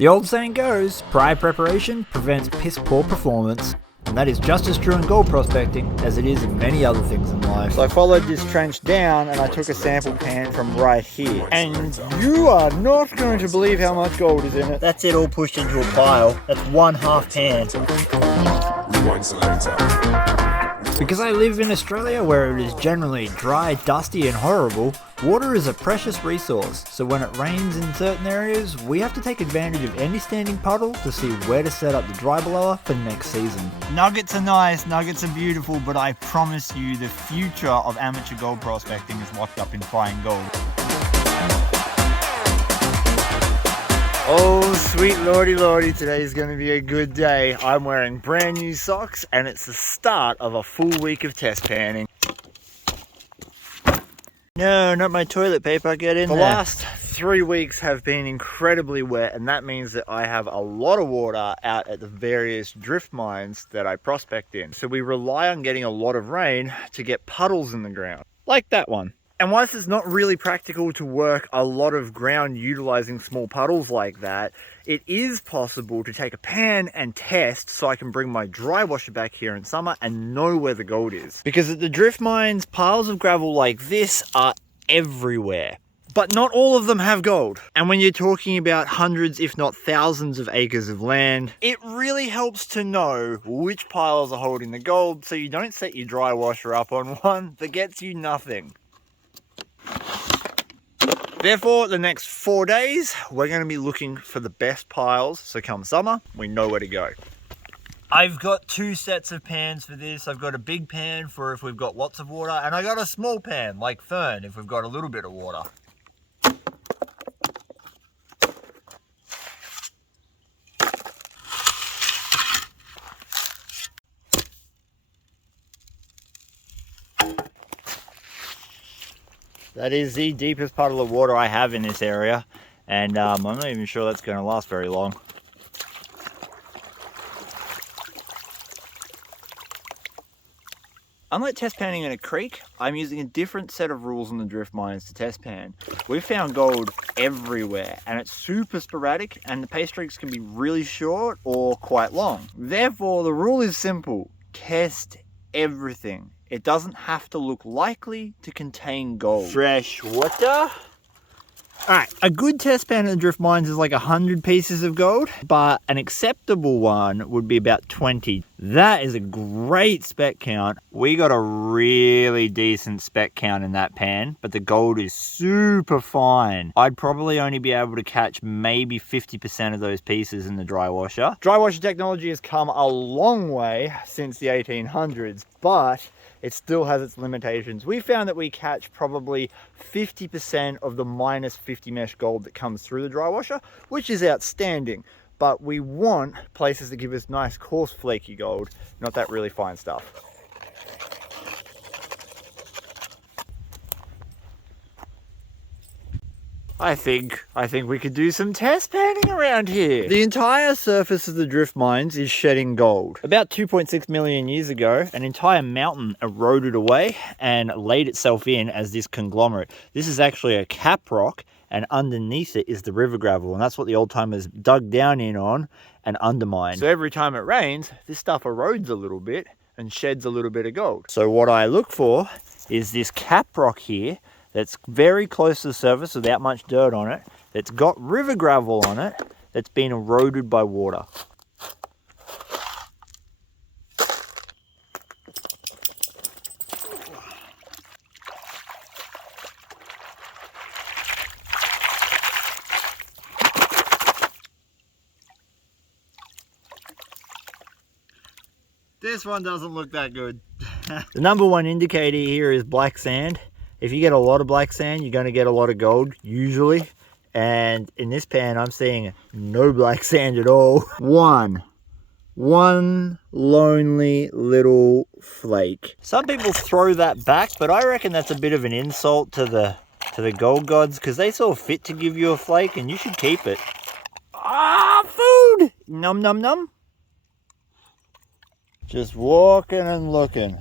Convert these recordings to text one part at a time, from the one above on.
The old saying goes, prior preparation prevents piss poor performance. And that is just as true in gold prospecting as it is in many other things in life. So I followed this trench down and I took a sample pan from right here. And you are not going to believe how much gold is in it. That's it all pushed into a pile. That's one half pan. Because I live in Australia where it is generally dry, dusty and horrible, water is a precious resource, so when it rains in certain areas, we have to take advantage of any standing puddle to see where to set up the dry blower for next season. Nuggets are nice, nuggets are beautiful, but I promise you the future of amateur gold prospecting is locked up in fine gold. Oh, sweet lordy lordy, today is going to be a good day. I'm wearing brand new socks and it's the start of a full week of test panning. No, not my toilet paper, get in there. The last 3 weeks have been incredibly wet, and that means that I have a lot of water out at the various drift mines that I prospect in. So we rely on getting a lot of rain to get puddles in the ground, like that one. And whilst it's not really practical to work a lot of ground utilizing small puddles like that, it is possible to take a pan and test so I can bring my dry washer back here in summer and know where the gold is. Because at the drift mines, piles of gravel like this are everywhere. But not all of them have gold. And when you're talking about hundreds, if not thousands of acres of land, it really helps to know which piles are holding the gold so you don't set your dry washer up on one that gets you nothing. Therefore, the next 4 days, we're going to be looking for the best piles. So come summer, we know where to go. I've got 2 sets of pans for this. I've got a big pan for if we've got lots of water, and I got a small pan like Fern if we've got a little bit of water. That is the deepest puddle of water I have in this area, and I'm not even sure that's going to last very long. Unlike test panning in a creek, I'm using a different set of rules on the drift mines to test pan. We've found gold everywhere, and it's super sporadic, and the pay streaks can be really short or quite long. Therefore, the rule is simple: test everything. It doesn't have to look likely to contain gold. Fresh water. Alright, a good test pan in the drift mines is like 100 pieces of gold, but an acceptable one would be about 20. That is a great spec count. We got a really decent spec count in that pan, but the gold is super fine. I'd probably only be able to catch maybe 50% of those pieces in the dry washer. Dry washer technology has come a long way since the 1800s, but it still has its limitations. We found that we catch probably 50% of the minus 50 mesh gold that comes through the dry washer, which is outstanding. But we want places that give us nice, coarse, flaky gold, not that really fine stuff. I think we could do some test panning around here. The entire surface of the drift mines is shedding gold. About 2.6 million years ago, an entire mountain eroded away and laid itself in as this conglomerate. This is actually a cap rock, and underneath it is the river gravel, and that's what the old timers dug down in on and undermined. So every time it rains, this stuff erodes a little bit and sheds a little bit of gold. So what I look for is this cap rock here that's very close to the surface without much dirt on it, that's got river gravel on it, that's been eroded by water. This one doesn't look that good. The number one indicator here is black sand. If you get a lot of black sand, you're going to get a lot of gold, usually. And in this pan, I'm seeing no black sand at all. One lonely little flake. Some people throw that back, but I reckon that's a bit of an insult to the gold gods, because they saw fit to give you a flake, and you should keep it. Ah, food! Num num num. Just walking and looking.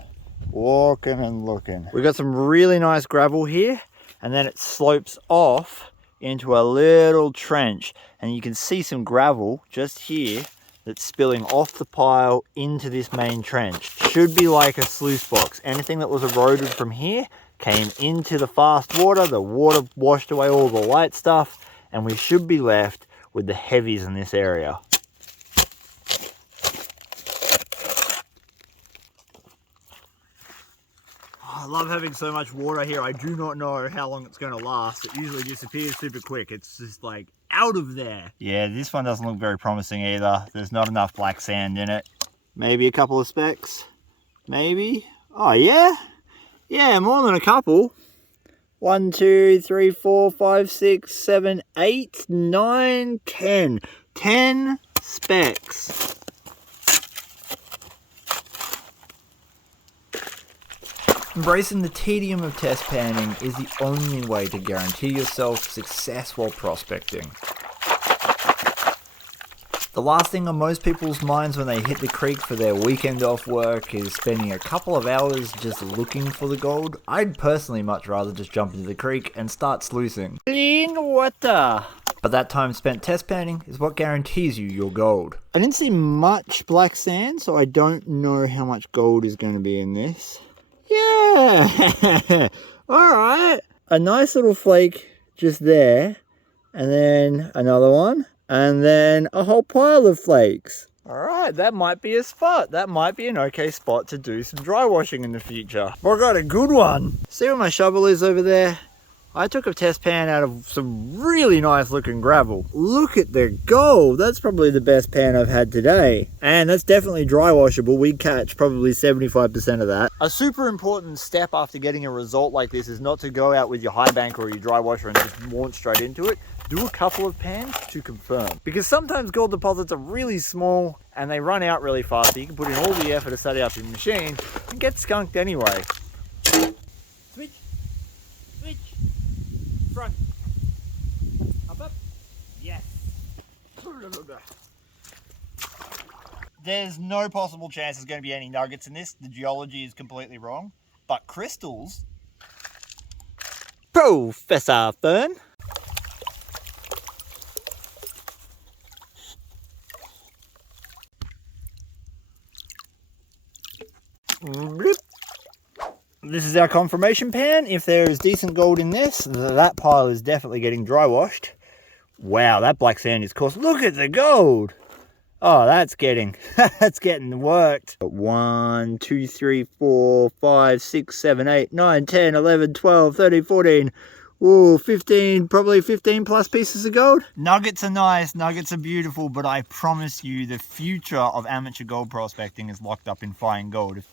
Walking and looking. We've got some really nice gravel here, and then it slopes off into a little trench, and you can see some gravel just here that's spilling off the pile into this main trench. Should be like a sluice box. Anything that was eroded from here came into the fast water. The water washed away all the light stuff, and we should be left with the heavies in this area. I love having so much water here. I do not know how long it's going to last. It usually disappears super quick. It's just like out of there. Yeah, this one doesn't look very promising either. There's not enough black sand in it. Maybe a couple of specks. Maybe. Oh yeah? Yeah, more than a couple. 1, 2, 3, 4, 5, 6, 7, 8, 9, 10. 10 specks. Embracing the tedium of test panning is the only way to guarantee yourself success while prospecting. The last thing on most people's minds when they hit the creek for their weekend off work is spending a couple of hours just looking for the gold. I'd personally much rather just jump into the creek and start sluicing. Clean water. But that time spent test panning is what guarantees you your gold. I didn't see much black sand, so I don't know how much gold is going to be in this. Yeah, all right. A nice little flake just there, and then another one, and then a whole pile of flakes. All right, that might be a spot. That might be an okay spot to do some dry washing in the future. I got a good one. See where my shovel is over there? I took a test pan out of some really nice looking gravel. Look at the gold. That's probably the best pan I've had today. And that's definitely dry washable. We catch probably 75% of that. A super important step after getting a result like this is not to go out with your high bank or your dry washer and just launch straight into it. Do a couple of pans to confirm. Because sometimes gold deposits are really small and they run out really fast. So you can put in all the effort to study up your machine and get skunked anyway. Switch. Switch. Front. Up. Yes. There's no possible chance there's going to be any nuggets in this. The geology is completely wrong. But crystals. Professor Fern. This is our confirmation pan. If there is decent gold in this, that pile is definitely getting dry washed. Wow, that black sand is coarse. Look at the gold. Oh, that's getting worked. 1, 2, 3, 4, 5, 6, 7, 8, 9, 10, 11, 12, 13, 14. Ooh, 15, probably 15 plus pieces of gold. Nuggets are nice, nuggets are beautiful, but I promise you the future of amateur gold prospecting is locked up in fine gold.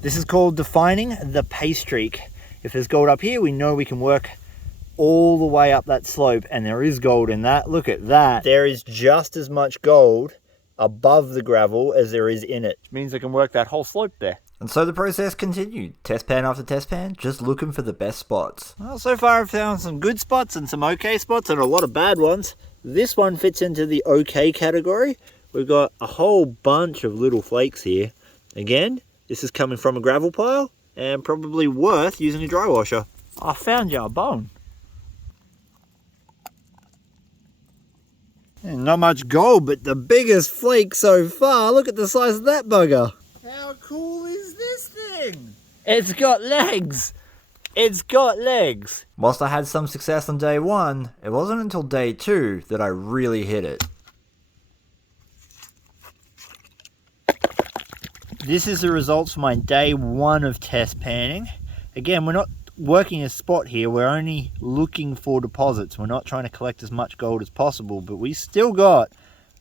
This is called defining the pay streak. If there's gold up here, we know we can work all the way up that slope, and there is gold in that. Look at that. There is just as much gold above the gravel as there is in it. Which means I can work that whole slope there. And so the process continued, test pan after test pan, just looking for the best spots. Well, so far I've found some good spots and some okay spots and a lot of bad ones. This one fits into the okay category. We've got a whole bunch of little flakes here. Again, this is coming from a gravel pile and probably worth using a dry washer. I found you a bone. And not much gold, but the biggest flake so far. Look at the size of that bugger. How cool is this thing? It's got legs. It's got legs. Whilst I had some success on day 1, it wasn't until day 2 that I really hit it. This is the results for my day 1 of test panning. Again, we're not working a spot here. We're only looking for deposits. We're not trying to collect as much gold as possible, but we still got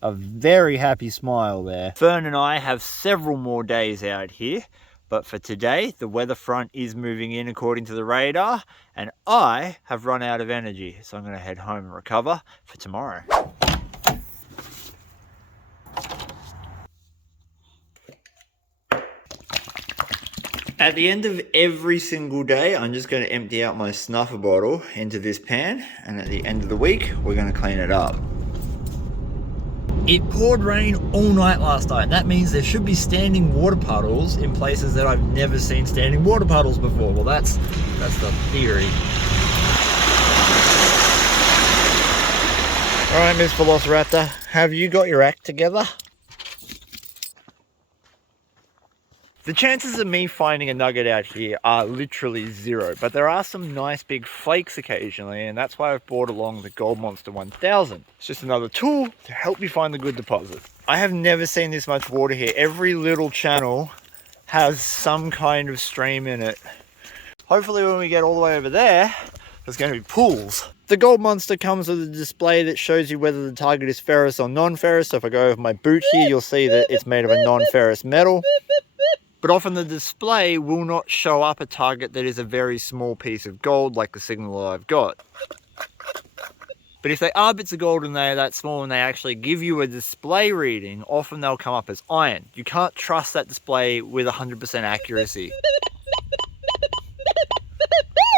a very happy smile there. Fern and I have several more days out here, but for today, the weather front is moving in according to the radar, and I have run out of energy, so I'm going to head home and recover for tomorrow. At the end of every single day, I'm just going to empty out my snuffer bottle into this pan, and at the end of the week, we're going to clean it up. It poured rain all night last night. That means there should be standing water puddles in places that I've never seen standing water puddles before. Well, that's the theory. All right, Miss Velociraptor, have you got your act together? The chances of me finding a nugget out here are literally zero, but there are some nice big flakes occasionally, and that's why I've brought along the Gold Monster 1000. It's just another tool to help you find the good deposit. I have never seen this much water here. Every little channel has some kind of stream in it. Hopefully when we get all the way over there, there's going to be pools. The Gold Monster comes with a display that shows you whether the target is ferrous or non-ferrous. So if I go over my boot here, you'll see that it's made of a non-ferrous metal. But often the display will not show up a target that is a very small piece of gold like the signal I've got. But if they are bits of gold and they are that small and they actually give you a display reading, often they'll come up as iron. You can't trust that display with 100% accuracy.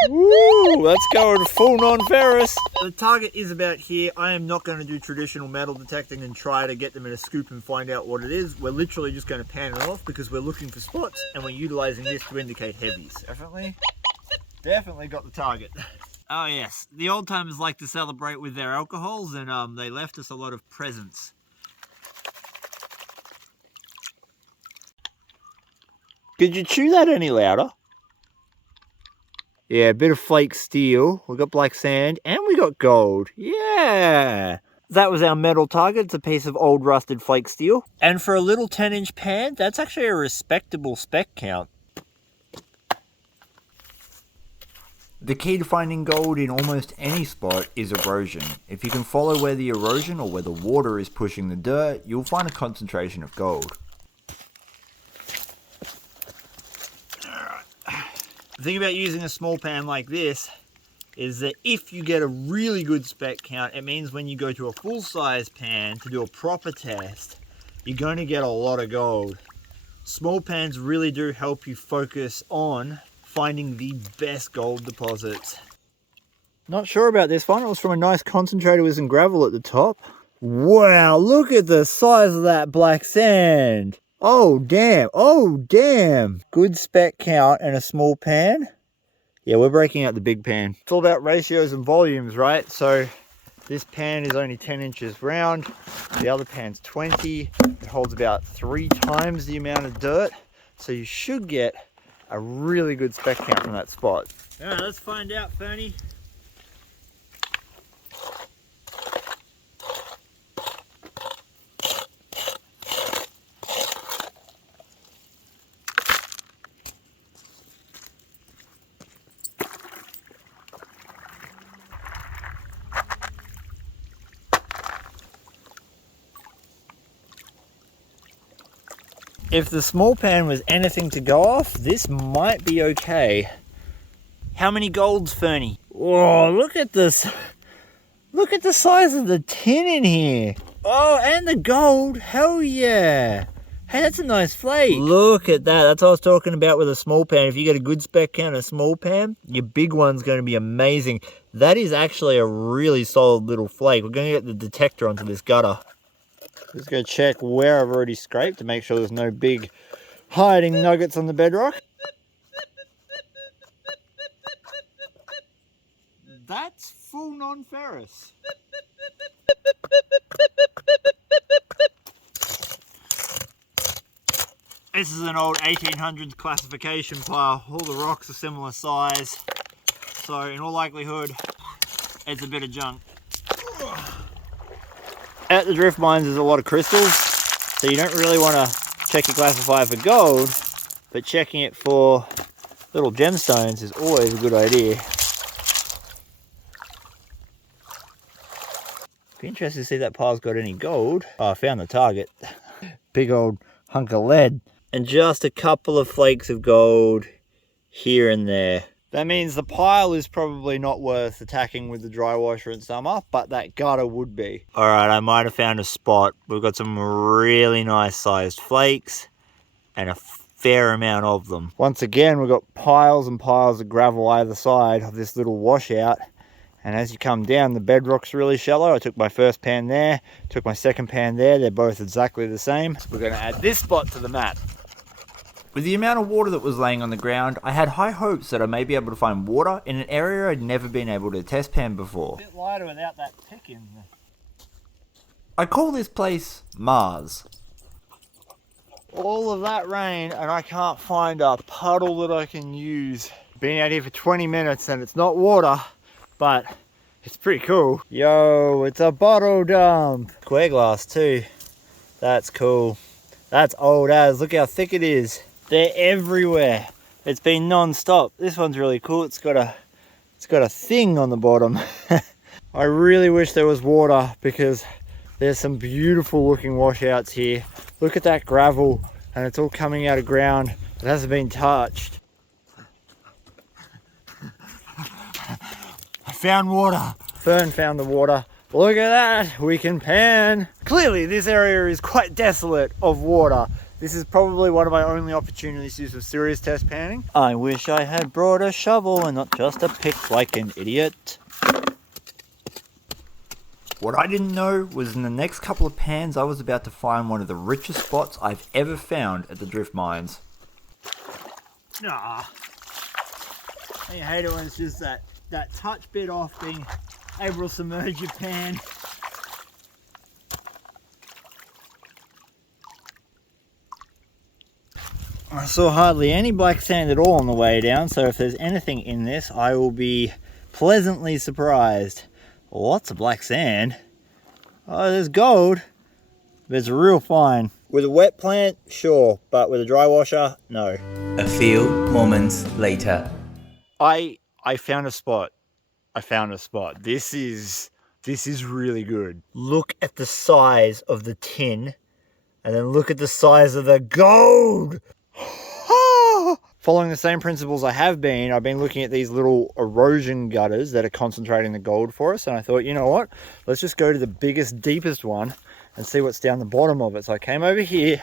Woo, that's going full non-ferrous. The target is about here. I am not going to do traditional metal detecting and try to get them in a scoop and find out what it is. We're literally just going to pan it off because we're looking for spots and we're utilizing this to indicate heavies. Definitely got the target. Oh yes, the old timers like to celebrate with their alcohols, and they left us a lot of presents. Could you chew that any louder? Yeah, a bit of flake steel. We got black sand and we got gold. Yeah. That was our metal target. It's a piece of old rusted flake steel. And for a little 10-inch pan, that's actually a respectable spec count. The key to finding gold in almost any spot is erosion. If you can follow where the erosion or where the water is pushing the dirt, you'll find a concentration of gold. The thing about using a small pan like this is that if you get a really good spec count, it means when you go to a full-size pan to do a proper test, you're going to get a lot of gold. Small pans really do help you focus on finding the best gold deposits. Not sure about this one. It was from a nice concentrator with some gravel at the top. Wow, look at the size of that black sand. Oh damn, oh damn. Good spec count and a small pan. Yeah, we're breaking out the big pan. It's all about ratios and volumes, right? So this pan is only 10 inches round. The other pan's 20. It holds about 3 times the amount of dirt. So you should get a really good spec count from that spot. All right, let's find out, Fernie. If the small pan was anything to go off, this might be okay. How many golds, Fernie? Oh, look at this. Look at the size of the tin in here. Oh, and the gold. Hell yeah. Hey, that's a nice flake. Look at that. That's what I was talking about with a small pan. If you get a good spec count and a small pan, your big one's going to be amazing. That is actually a really solid little flake. We're going to get the detector onto this gutter. Just go check where I've already scraped to make sure there's no big hiding nuggets on the bedrock. That's full non-ferrous. This is an old 1800s classification pile. All the rocks are similar size. So in all likelihood, it's a bit of junk. At the drift mines there's a lot of crystals, so you don't really want to check your classifier for gold, but checking it for little gemstones is always a good idea. Be interested to see if that pile's got any gold. Oh, I found the target. Big old hunk of lead. And just a couple of flakes of gold here and there. That means the pile is probably not worth attacking with the dry washer in summer, but that gutter would be. All right, I might have found a spot. We've got some really nice sized flakes and a fair amount of them. Once again, we've got piles and piles of gravel either side of this little washout, And as you come down, the bedrock's really shallow. I took my first pan there, took my second pan there. They're both exactly the same. So we're going to add this spot to the map. With the amount of water that was laying on the ground, I had high hopes that I may be able to find water in an area I'd never been able to test pan before. A bit lighter without that pick in there. I call this place Mars. All of that rain and I can't find a puddle that I can use. Been out here for 20 minutes and it's not water, but it's pretty cool. Yo, it's a bottle dump. Square glass too. That's cool. That's old as. Look how thick it is. They're everywhere. It's been non-stop. This one's really cool. It's got a thing on the bottom. I really wish there was water because there's some beautiful looking washouts here. Look at that gravel and it's all coming out of ground. It hasn't been touched. I found water. Fern found the water. Look at that, we can pan. Clearly this area is quite desolate of water. This is probably one of my only opportunities to do some serious test panning. I wish I had brought a shovel and not just a pick like an idiot. What I didn't know was in the next couple of pans I was about to find one of the richest spots I've ever found at the drift mines. Nah. I hate it when it's just that touch bit off being able to submerge your pan. I saw hardly any black sand at all on the way down, so if there's anything in this, I will be pleasantly surprised. Lots of black sand. Oh, there's gold, but it's real fine. With a wet plant, sure, but with a dry washer, no. A few moments later. I found a spot. I found a spot. This is really good. Look at the size of the tin, and then look at the size of the gold. Following the same principles I've been looking at these little erosion gutters that are concentrating the gold for us, and I thought, you know what, let's just go to the biggest, deepest one and see what's down the bottom of it. So I came over here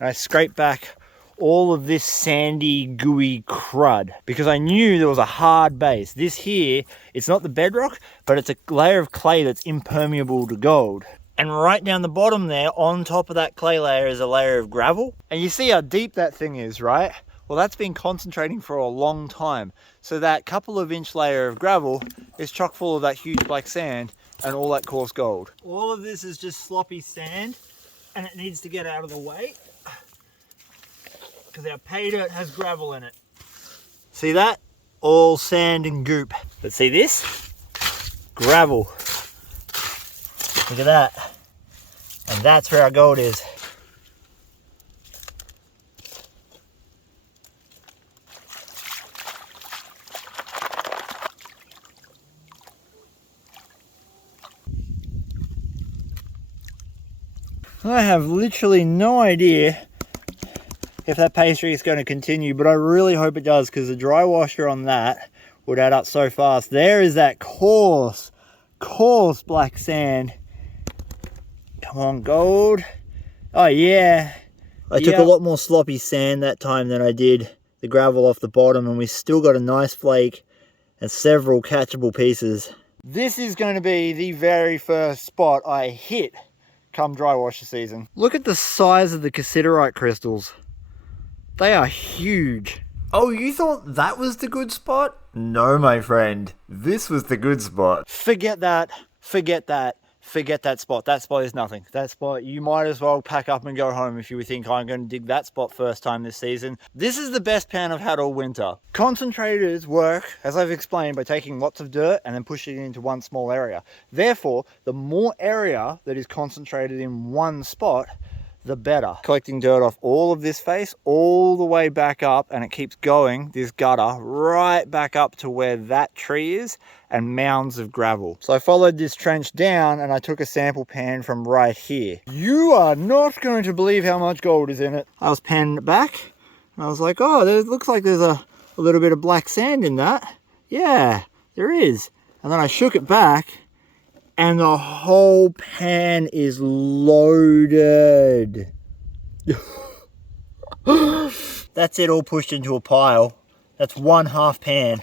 and I scraped back all of this sandy, gooey crud because I knew there was a hard base. This here, it's not the bedrock, but it's a layer of clay that's impermeable to gold. And right down the bottom there, on top of that clay layer, is a layer of gravel. And you see how deep that thing is, right? Well, that's been concentrating for a long time. So that couple of inch layer of gravel is chock full of that huge black sand and all that coarse gold. All of this is just sloppy sand and it needs to get out of the way because our pay dirt has gravel in it. See that? All sand and goop. But see this? Gravel. Look at that. And that's where our gold is. I have literally no idea if that pastry is going to continue, but I really hope it does because the dry washer on that would add up so fast. There is that coarse black sand. Come on, gold. Oh yeah. I took a lot more sloppy sand that time than I did the gravel off the bottom, and we still got a nice flake and several catchable pieces. This is going to be the very first spot I hit come dry washer season. Look at the size of the cassiterite crystals. They are huge. Oh, you thought that was the good spot? No, my friend. This was the good spot. Forget that. Forget that. Forget that spot. That spot is nothing. That spot, you might as well pack up and go home if you think I'm going to dig that spot first time this season. This is the best pan I've had all winter. Concentrators work, as I've explained, by taking lots of dirt and then pushing it into one small area. Therefore, the more area that is concentrated in one spot, the better. Collecting dirt off all of this face, all the way back up, and it keeps going, this gutter, right back up to where that tree is, and mounds of gravel. So I followed this trench down and I took a sample pan from right here. You are not going to believe how much gold is in it. I was panning it back and I was like, oh, there looks like there's a little bit of black sand in that. Yeah, there is. And then I shook it back and the whole pan is loaded. That's it all pushed into a pile. That's one half pan.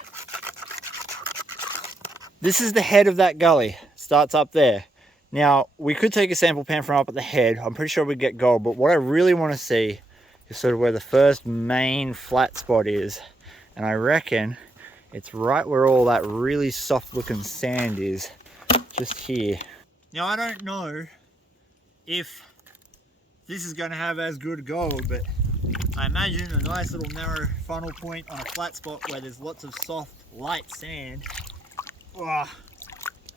This is the head of that gully. Starts up there. Now, we could take a sample pan from up at the head. I'm pretty sure we'd get gold, but what I really want to see is sort of where the first main flat spot is. And I reckon it's right where all that really soft looking sand is, just here. Now, I don't know if this is going to have as good gold, but I imagine a nice little narrow funnel point on a flat spot where there's lots of soft, light sand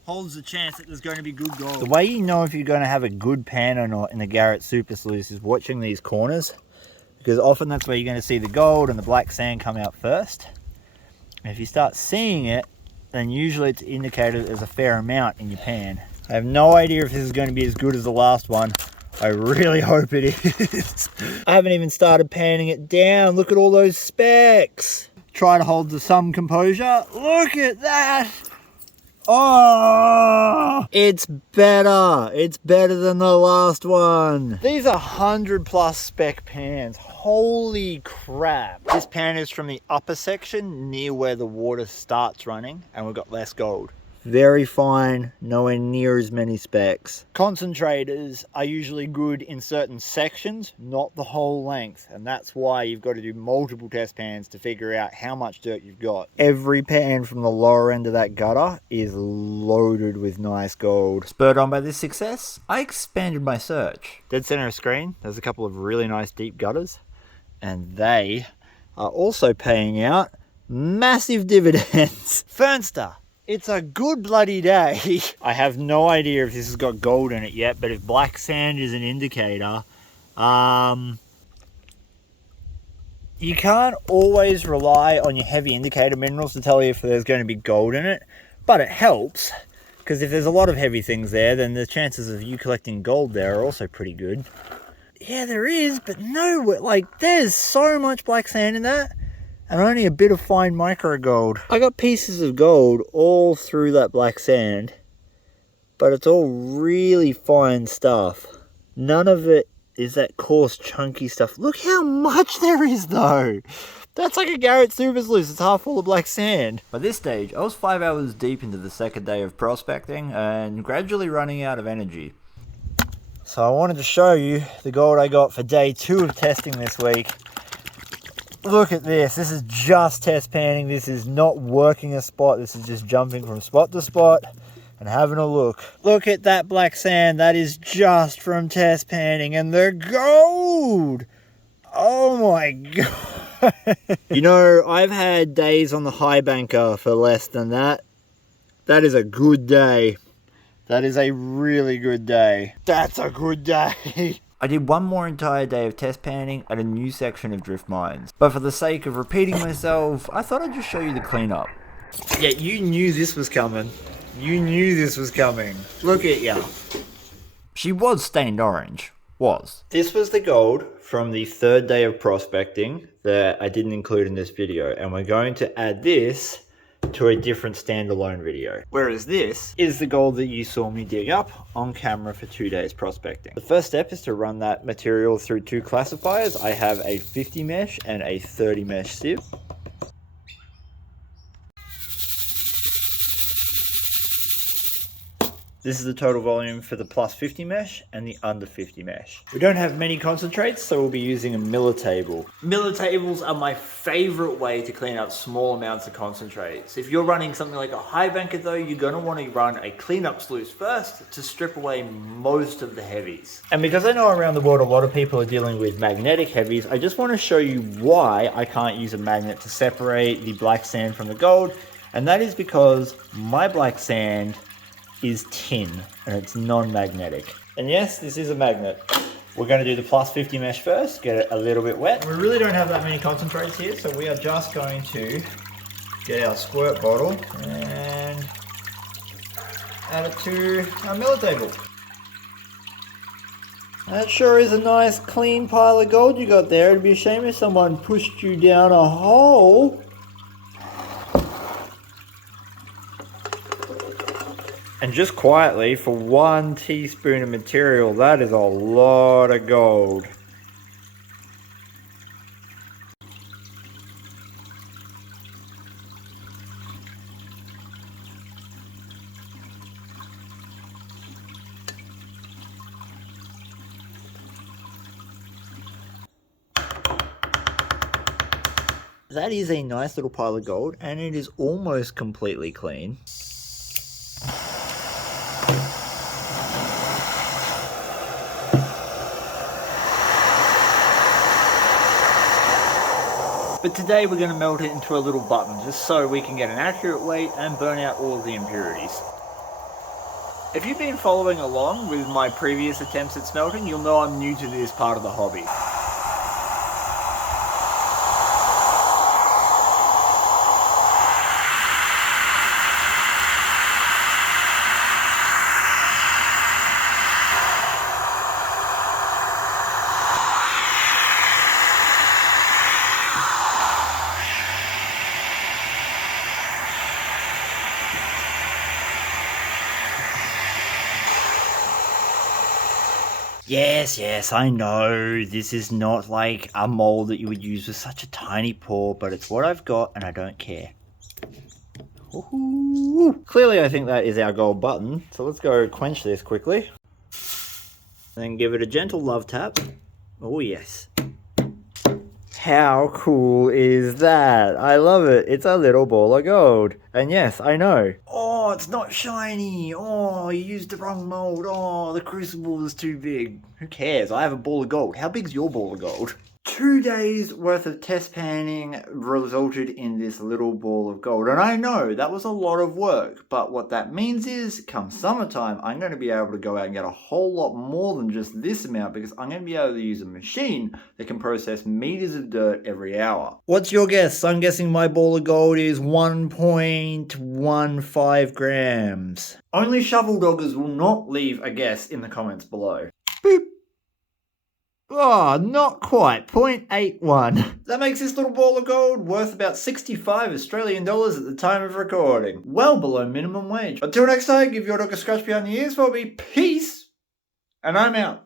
holds the chance that there's going to be good gold. The way you know if you're going to have a good pan or not in the Garrett Super Sluice is watching these corners, because often that's where you're going to see the gold and the black sand come out first. And if you start seeing it, then usually it's indicated there's a fair amount in your pan. I have no idea if this is going to be as good as the last one. I really hope it is. I haven't even started panning it down. Look at all those specks. Try to hold some composure. Look at that. Oh, it's better. It's better than the last one. These are 100+ spec pans. Holy crap. This pan is from the upper section near where the water starts running, and we've got less gold. Very fine, nowhere near as many specks. Concentrators are usually good in certain sections, not the whole length. And that's why you've got to do multiple test pans to figure out how much dirt you've got. Every pan from the lower end of that gutter is loaded with nice gold. Spurred on by this success, I expanded my search. Dead center of screen, there's a couple of really nice deep gutters. And they are also paying out massive dividends. Fernster. It's a good bloody day. I have no idea if this has got gold in it yet, but if black sand is an indicator, you can't always rely on your heavy indicator minerals to tell you if there's going to be gold in it, but it helps, because if there's a lot of heavy things there, then the chances of you collecting gold there are also pretty good. Yeah, there is, but no, like, there's so much black sand in that. And only a bit of fine micro gold. I got pieces of gold all through that black sand, but it's all really fine stuff. None of it is that coarse, chunky stuff. Look how much there is, though. That's like a Garrett Super Sluice. It's half full of black sand. By this stage, I was 5 hours deep into the second day of prospecting and gradually running out of energy. So I wanted to show you the gold I got for day 2 of testing this week. Look at this. This is just test panning. This is not working a spot. This is just jumping from spot to spot and having a look. Look at that black sand. That is just from test panning, and they're gold. Oh my God. You know, I've had days on the high banker for less than that. That is a good day. That is a really good day. That's a good day. I did one more entire day of test panning at a new section of drift mines. But for the sake of repeating myself, I thought I'd just show you the cleanup. Yeah, you knew this was coming. You knew this was coming. Look at ya. She was stained orange. Was. This was the gold from the 3rd day of prospecting that I didn't include in this video. And we're going to add this to a different standalone video. Whereas this is the gold that you saw me dig up on camera for 2 days prospecting. The first step is to run that material through 2 classifiers. I have a 50 mesh and a 30 mesh sieve. This is the total volume for the plus 50 mesh and the under 50 mesh. We don't have many concentrates, so we'll be using a Miller table. Miller tables are my favorite way to clean up small amounts of concentrates. If you're running something like a high banker though, you're gonna want to run a cleanup sluice first to strip away most of the heavies. And because I know around the world a lot of people are dealing with magnetic heavies, I just want to show you why I can't use a magnet to separate the black sand from the gold. And that is because my black sand is tin and it's non-magnetic. And yes, this is a magnet. We're going to do the plus 50 mesh first, get it a little bit wet. We really don't have that many concentrates here, so we are just going to get our squirt bottle and add it to our Miller table. That sure is a nice clean pile of gold you got there. It'd be a shame if someone pushed you down a hole. And just quietly, for 1 teaspoon of material, that is a lot of gold. that is a nice little pile of gold, and it is almost completely clean. But today we're going to melt it into a little button, just so we can get an accurate weight and burn out all of the impurities. If you've been following along with my previous attempts at smelting, you'll know I'm new to this part of the hobby. Yes, I know this is not like a mold that you would use with such a tiny pour, but it's what I've got and I don't care. Ooh. Clearly I think that is our gold button, so let's go quench this quickly. Then give it a gentle love tap. Oh yes. How cool is that? I love it. It's a little ball of gold. And yes, I know. Oh, it's not shiny. Oh, you used the wrong mold. Oh, the crucible is too big. Who cares? I have a ball of gold. How big's your ball of gold? 2 days worth of test panning resulted in this little ball of gold. And I know that was a lot of work, but what that means is come summertime, I'm going to be able to go out and get a whole lot more than just this amount, because I'm going to be able to use a machine that can process meters of dirt every hour. What's your guess? I'm guessing my ball of gold is 1.15 grams. Only shovel doggers will not leave a guess in the comments below. Boop. Oh, not quite, 0.81. That makes this little ball of gold worth about 65 Australian dollars at the time of recording. Well below minimum wage. Until next time, give your dog a scratch behind the ears for me. Peace! And I'm out.